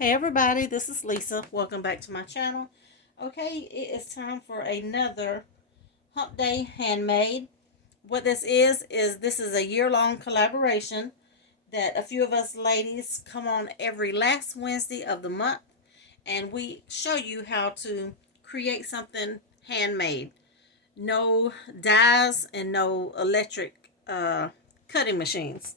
Hey everybody, this is Lisa. Welcome back to my channel. Okay, it is time for another Hump Day Handmade. What this is a year-long collaboration that a few of us ladies come on every last Wednesday of the month, and we show you how to create something handmade. No dyes and no electric cutting machines.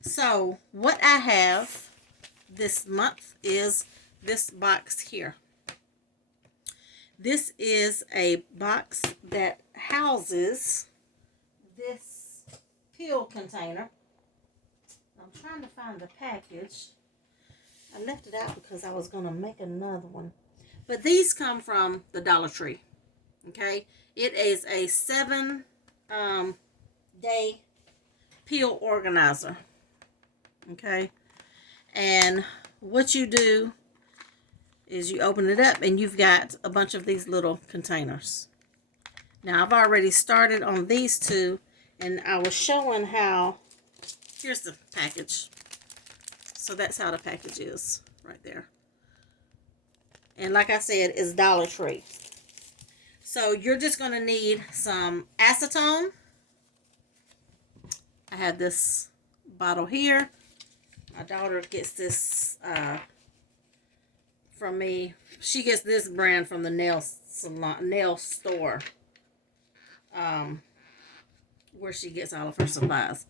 So what I have this month is this box here. This is a box that houses this pill container. I'm trying to find the package. I left it out because I was going to make another one. But these come from the Dollar Tree. Okay. It is a 7-day pill organizer. Okay. And what you do is you open it up and you've got a bunch of these little containers. Now I've already started on these two, and I was showing how, here's the package. So that's how the package is right there. And like I said, it's Dollar Tree. So you're just going to need some acetone. I have this bottle here. My daughter gets this from me. She gets this brand from the nail store, where she gets all of her supplies.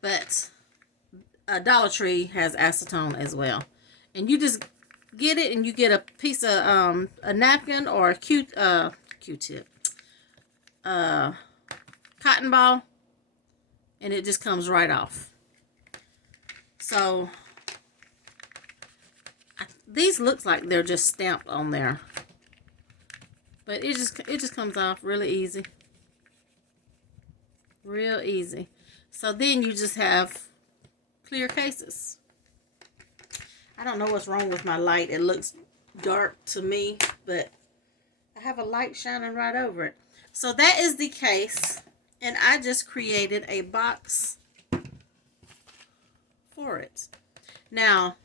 But Dollar Tree has acetone as well, and you just get it, and you get a piece of a napkin or a Q-tip, cotton ball, and it just comes right off. So these looks like they're just stamped on there, but it just comes off really easy, real easy. So then you just have clear cases. I don't know what's wrong with my light. It looks dark to me, but I have a light shining right over it. So that is the case, and I just created a box for it. Now,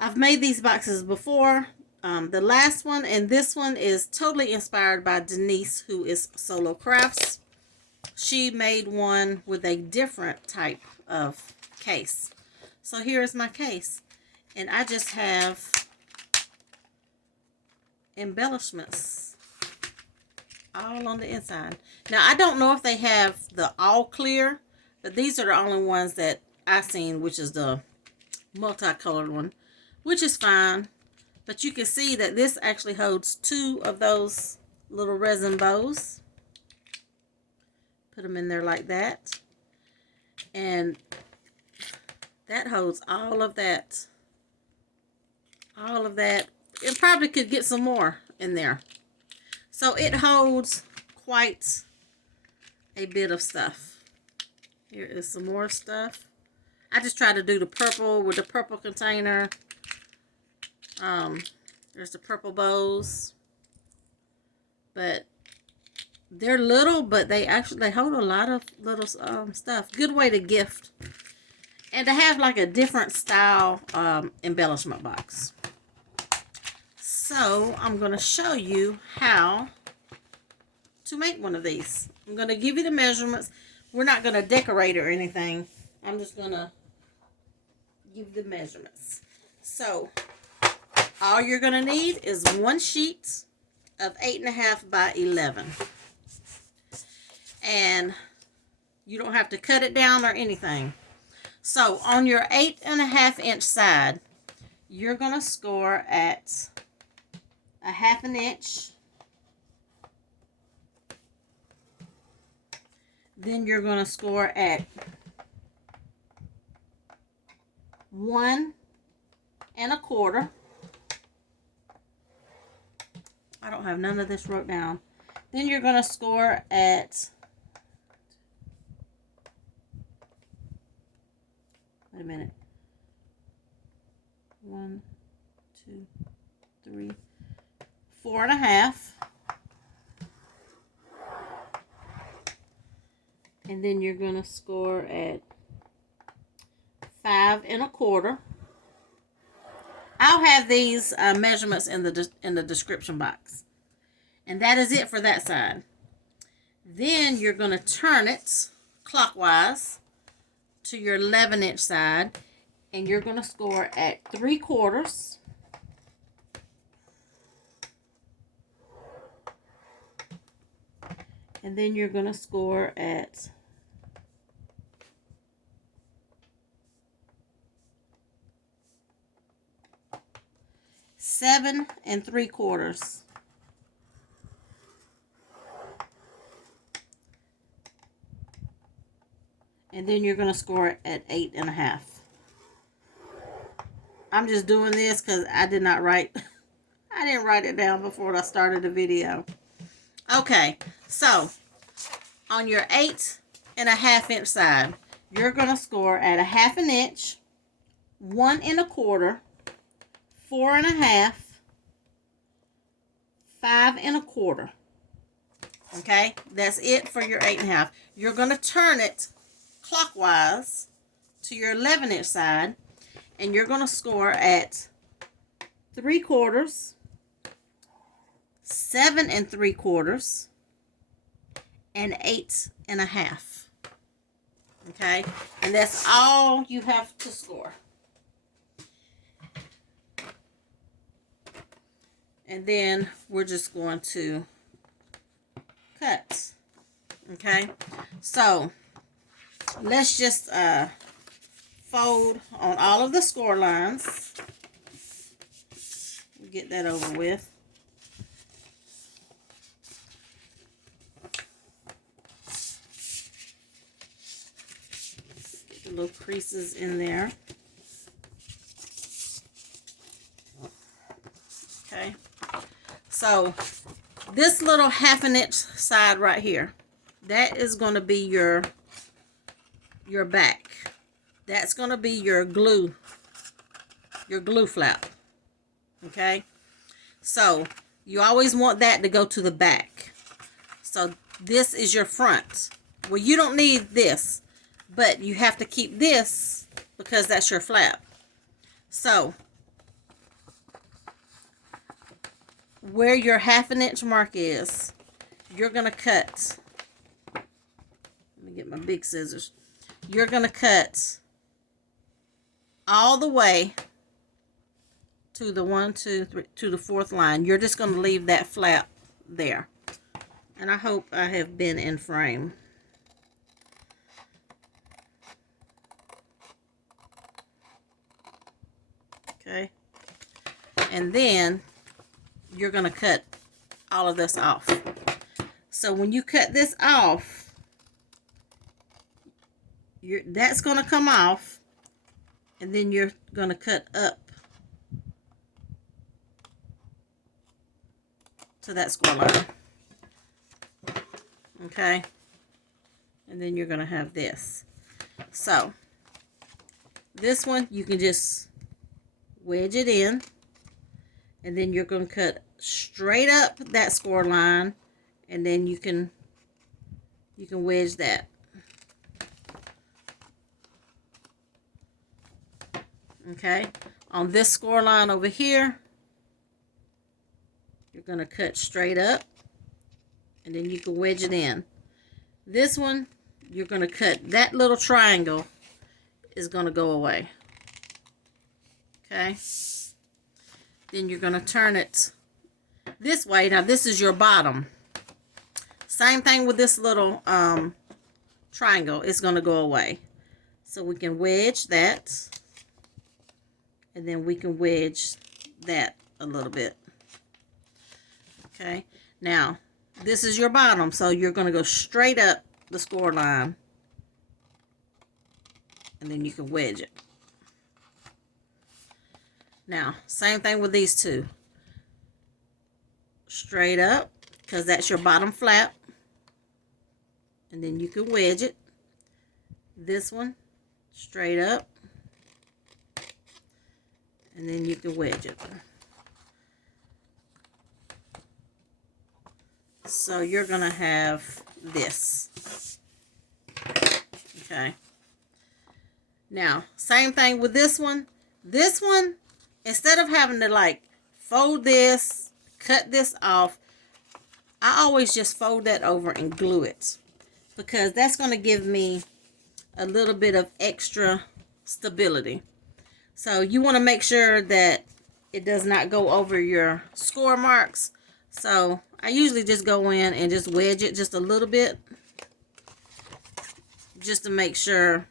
I've made these boxes before. The last one and this one is totally inspired by Denise, who is Solo Crafts. She made one with a different type of case. So here is my case. And I just have embellishments all on the inside. Now, I don't know if they have the all clear, but these are the only ones that I've seen, which is the multicolored one, which is fine. But you can see that this actually holds 2 of those little resin bows. Put them in there like that. And that holds all of that. All of that. It probably could get some more in there. So it holds quite a bit of stuff. Here is some more stuff. I just tried to do the purple with the purple container. There's the purple bows. But they're little, but they hold a lot of little stuff. Good way to gift. And to have like a different style embellishment box. So I'm going to show you how to make one of these. I'm going to give you the measurements. We're not going to decorate or anything. I'm just going to give the measurements. So all you're going to need is 1 sheet of 8.5 by 11. And you don't have to cut it down or anything. So on your 8.5 inch side, you're going to score at a 1/2 inch. Then you're going to score at 1 1/4. I don't have none of this wrote down. Then you're going to score at, wait a minute, 1, 2, 3, 4.5. And then you're going to score at 5 1/4. I'll have these measurements in the description box. And that is it for that side. Then you're going to turn it clockwise to your 11-inch side, and you're going to score at 3/4. And then you're going to score at 7 3/4. And then you're going to score at 8 1/2. I'm just doing this because I didn't write it down before I started the video. Okay, so on your 8 1/2 inch side, you're going to score at 1/2 inch, 1 1/4, 4 1/2, 5 1/4. Okay, that's it for your 8 1/2. You're going to turn it clockwise to your 11-inch side, and you're going to score at 3/4, 7 3/4, and 8 1/2. Okay, and that's all you have to score. And then we're just going to cut. Okay, so let's just fold on all of the score lines. Get that over with. Get the little creases in there. Okay, so this little 1/2 inch side right here, that is going to be your back. That's going to be your glue flap. Okay, so you always want that to go to the back. So this is your front. Well, you don't need this, but you have to keep this because that's your flap. So where your 1/2 inch mark is, you're going to cut. Let me get my big scissors. You're going to cut all the way to the 1, 2, 3, to the 4th line. You're just going to leave that flap there. And I hope I have been in frame. Okay. And then you're going to cut all of this off. So when you cut this off, that's going to come off, and then you're going to cut up to that score line. Okay, and then you're going to have this. So this one, you can just wedge it in, and then you're going to cut straight up that score line, and then you can wedge that. Okay, on this score line over here, you're going to cut straight up, and then you can wedge it in. This one, you're going to cut, that little triangle is going to go away. Okay, then you're going to turn it this way. Now this is your bottom. Same thing with this little triangle. It's going to go away. So we can wedge that. And then we can wedge that a little bit. Okay. Now, this is your bottom. So you're going to go straight up the score line. And then you can wedge it. Now, same thing with these two. Straight up, because that's your bottom flap. And then you can wedge it. This one, straight up. And then you can wedge it. So you're going to have this. Okay. Now, same thing with this one. This one, instead of having to like fold this, cut this off, I always just fold that over and glue it, because that's going to give me a little bit of extra stability. So you want to make sure that it does not go over your score marks. So I usually just go in and just wedge it just a little bit, just to make sure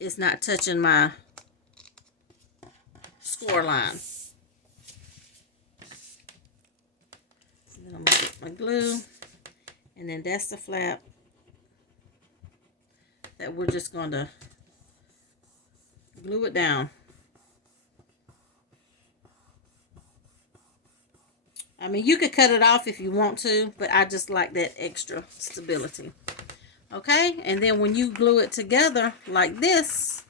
it's not touching my score line. And then I'm going to get my glue, and then that's the flap that we're just going to glue it down. I mean, you could cut it off if you want to, but I just like that extra stability. Okay, and then when you glue it together like this,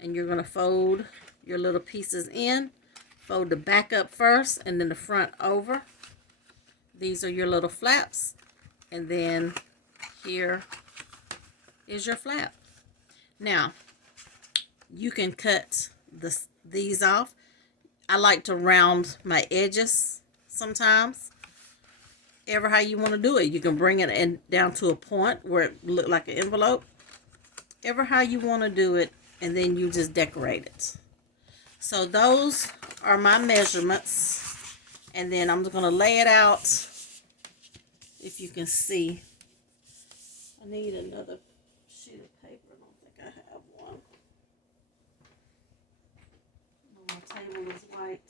and you're going to fold your little pieces in, fold the back up first and then the front over. These are your little flaps, and then here is your flap. Now, you can cut these off. I like to round my edges sometimes. Ever how you want to do it. You can bring it in down to a point where it look like an envelope. Ever how you want to do it, and then you just decorate it. So those are my measurements, and then I'm just going to lay it out. If you can see, I need another sheet of paper. I don't think I have one. My table is white.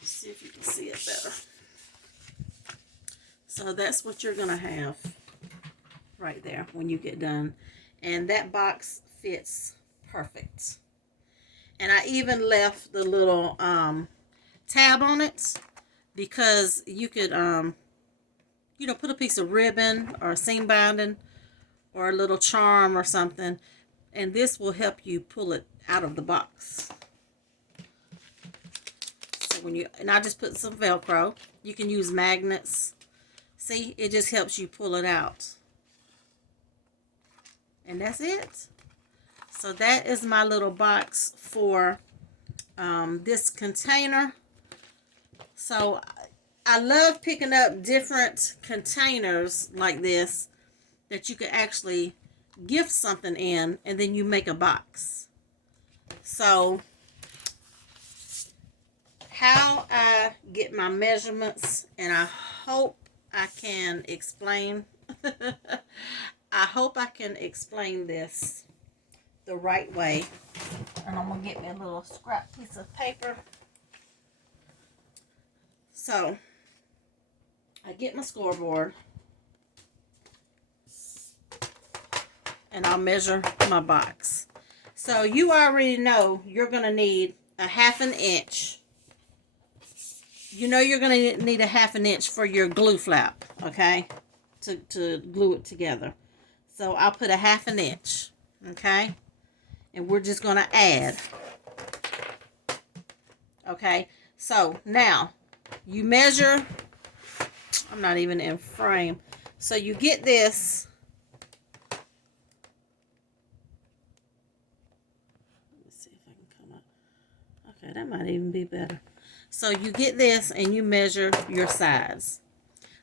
Let's see if you can see it better. So that's what you're going to have right there when you get done. And that box fits perfect. And I even left the little tab on it, because you could, you know, put a piece of ribbon or seam binding or a little charm or something, and this will help you pull it out of the box. So when you, and I just put some Velcro. You can use magnets. See, it just helps you pull it out. And that's it. So that is my little box for this container. So I love picking up different containers like this that you can actually gift something in, and then you make a box. So how I get my measurements, and I hope I can explain I hope I can explain this the right way. And I'm going to get me a little scrap piece of paper. So, I get my scoreboard, and I'll measure my box. So, you already know you're going to need a 1/2 inch. You know you're going to need a 1/2 inch for your glue flap, okay? To glue it together. So, I'll put a 1/2 inch, okay? And we're just going to add. Okay? So, now, you measure, I'm not even in frame. So you get this. Let's see if I can come up. Okay, that might even be better. So you get this and you measure your size.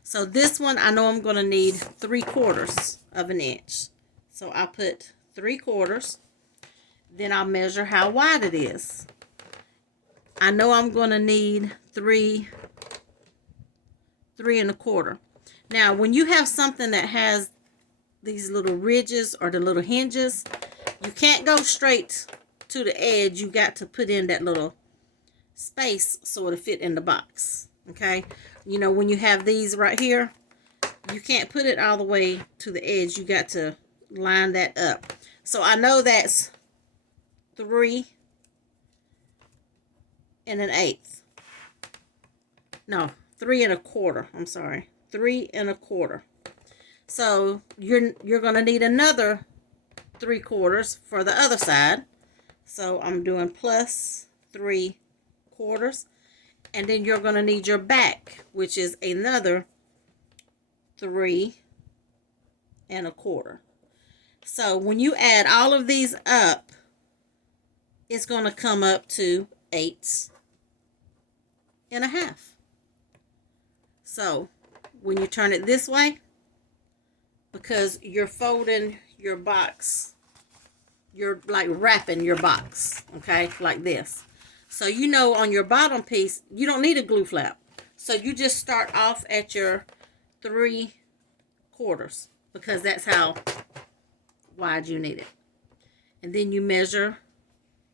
So this one, I know I'm going to need 3/4 of an inch. So I put 3/4. Then I'll measure how wide it is. I know I'm going to need 3 3¼ Now, when you have something that has these little ridges or the little hinges, you can't go straight to the edge. You got to put in that little space so it'll fit in the box. Okay? You know, when you have these right here, you can't put it all the way to the edge. You got to line that up. So I know that's 3 1/8. No, 3¼ I'm sorry, 3¼ So you're gonna need another 3/4 for the other side. So I'm doing plus 3/4, and then you're gonna need your back, which is another 3¼ So when you add all of these up, it's going to come up to 8.5. So when you turn it this way, because you're folding your box, you're like wrapping your box, okay, like this. So you know on your bottom piece, you don't need a glue flap. So you just start off at your 3/4 because that's how wide you need it. And then you measure,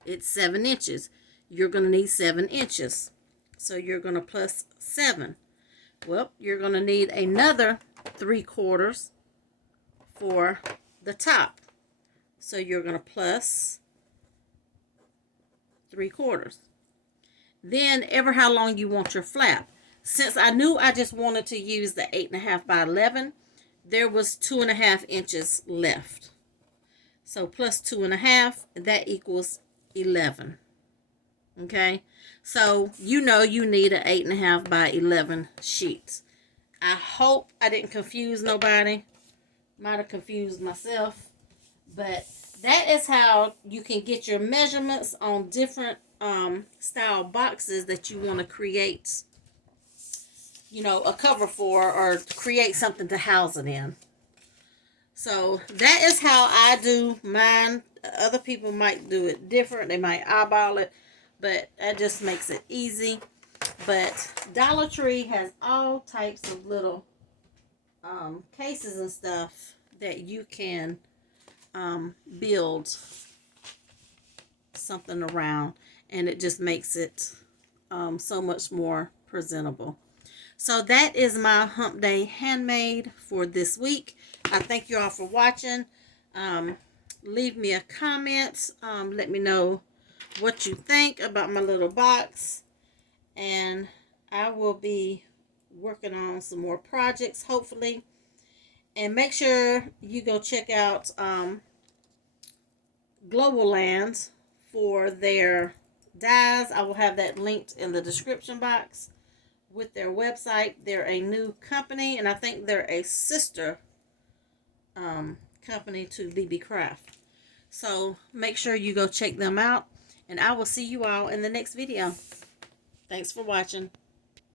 it's 7 inches. You're going to need 7 inches. So you're going to plus 7. Well, you're going to need another 3/4 for the top. So you're going to plus 3/4. Then ever how long you want your flap. Since I knew I just wanted to use the 8.5 by 11, there was 2.5 inches left. So plus 2.5, that equals 11. Okay, so you know you need an 8.5 by 11 sheet. I hope I didn't confuse nobody. Might have confused myself, but that is how you can get your measurements on different style boxes that you want to create, you know, a cover for, or create something to house it in. So that is how I do mine. Other people might do it different. They might eyeball it, but that just makes it easy. But Dollar Tree has all types of little cases and stuff that you can build something around, and it just makes it so much more presentable. So that is my Hump Day Handmade for this week. I thank you all for watching. Leave me a comment. Let me know what you think about my little box. And I will be working on some more projects, hopefully. And make sure you go check out Global Land for their dies. I will have that linked in the description box with their website. They're a new company, and I think they're a sister company to BB Craft. So make sure you go check them out, and I will see you all in the next video. Thanks for watching.